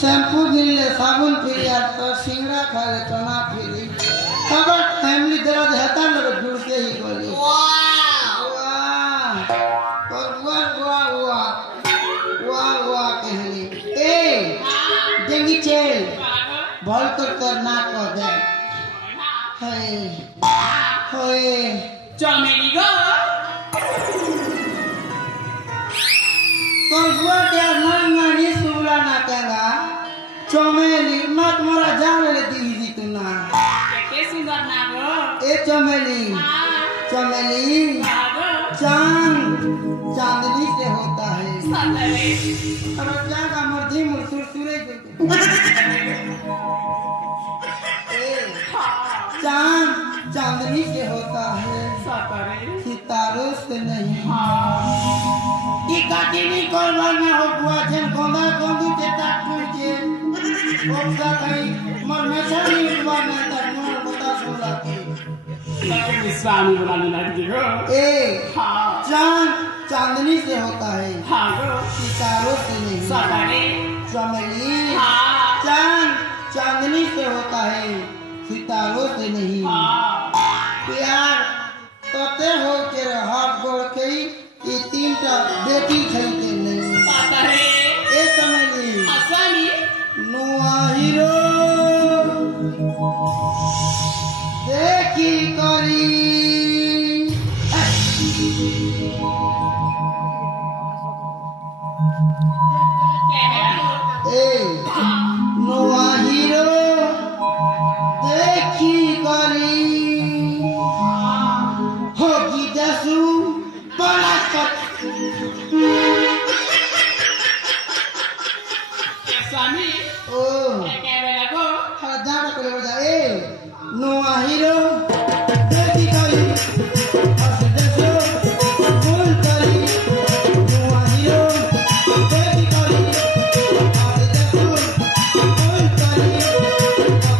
Shampoo भी ले, साबुन पी यार, तो सिंगड़ा खा ले, चना पी ले। खबर फैमिली दर्द हेता लोग जुड़ते ही बोले। वाह वाह वाह वाह वाह कहली। ए देंगी चेल भल कर ना कर दे। हाय हाय चमेली गो कौवा क्या नंगनी सुला ना कहगा चमेली मत मोरा जान ले दी तू ना के सुंदर ना गो ए चमेली चमेली चांदनी से होता है सतरे अब क्या का मर्जी मुर सुरसुरे चांदनी से होता है सतरे सितारों से नहीं हां काटिनी कोई ना हो बुआ जन गोंदा गोंदू देता तुझे ओसा कहीं मर मछली बुआ ना तक मोर बता सोला के स्वामी बनाने लगी हो ए हां चांदनी से होता है हां गो सितारों से नहीं सतरे चमेली हां चांदनी से होता है सितारों से नहीं प्यार तोते हो के हाथ गोड़ के ये तीनटा बेटी खरीदे नहीं पता है ए चमेली स्वामी नुआ हीरो देखी करी ए नुआ हीरो देखी करी होगी दसू बड़ा स्वामी ओ के बेला गो हजारा करे बजा ए नुआ हीरो देखी करी हस दसो बोल करी नुआ हीरो देखी करी हस दसो बोल करी